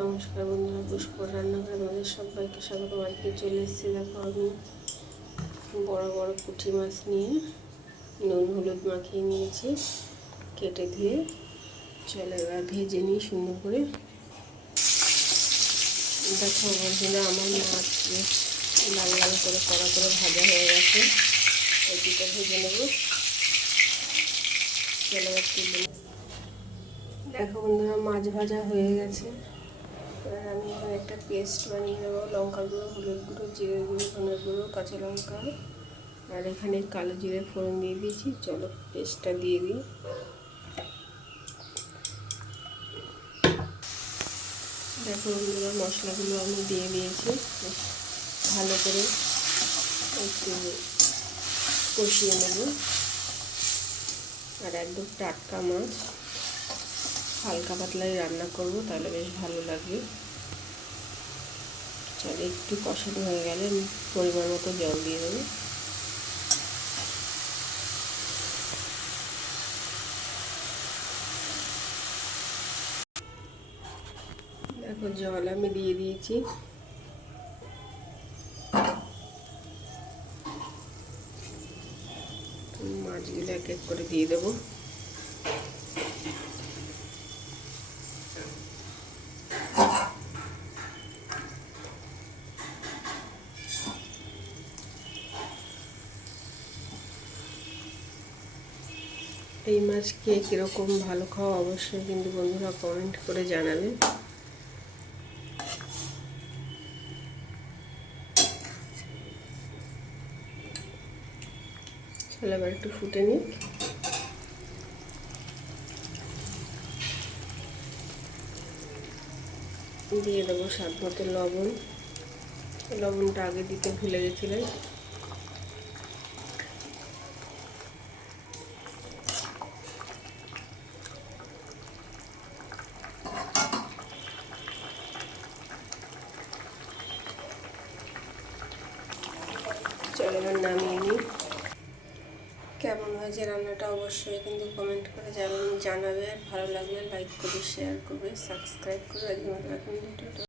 নমস্কার বন্ধুরা, পুষ্পর রান্নাঘরে আমাদের সবাইকে স্বাগত। আজকে চলে এসেছি দেখো আমি। বড় বড় পুঁটি মাছ নিয়ে নুন, হলুদ মাখিয়ে নিয়েছি, কেটে দিয়ে চলে এবার ভেজে নিই সুন্দর করে। দেখো বন্ধুরা, আমার মাছ লাল লাল করে, কড়া করে ভাজা হয়ে গেছে। এদিকে ভেজে নেব। চলে। দেখো বন্ধুরা, মাছ ভাজা হয়ে গেছে। এবার আমি এখানে একটা পেস্ট বানিয়ে নেব লঙ্কা গুঁড়ো, হলুদ গুঁড়ো, জিরে গুঁড়ো, ধনের গুঁড়ো, কাঁচা লঙ্কা। আর এখানে কালো জিরে ফোড়ন দিয়ে দিয়েছি। চলো পেস্টটা দিয়ে দিই। দেখো বন্ধুরা, মশলাগুলো আমি দিয়ে দিয়েছি। ভালো করে একটু কষিয়ে নেব। আর একদম টাটকা মাছ। হালকা পাতলাই রান্না করব, তাহলে বেশ ভালো লাগবে। চলো, একটু কষানো হয়ে গেলে আমি পরিমাণ মতো জল দিয়ে দেবো। দেখো, জল আমি দিয়ে দিয়েছি। মাছগুলো এক এক করে দিয়ে দেবো। এই মাছ কে কীরকম ভালো খাওয়া অবশ্যই কিন্তু বন্ধুরা কমেন্ট করে জানাবেন চলো এবার একটু ফুটে নিই। দিয়ে দেবো স্বাদ মতো লবণ। লবণটা আগে দিতে ভুলে গেছিলাম। এবার নামিয়ে নিই। কেমন হয়েছে রান্নাটা অবশ্যই কিন্তু কমেন্ট করে জানাবে। ভালো লাগলে লাইক করবে শেয়ার করবে সাবস্ক্রাইব করবে।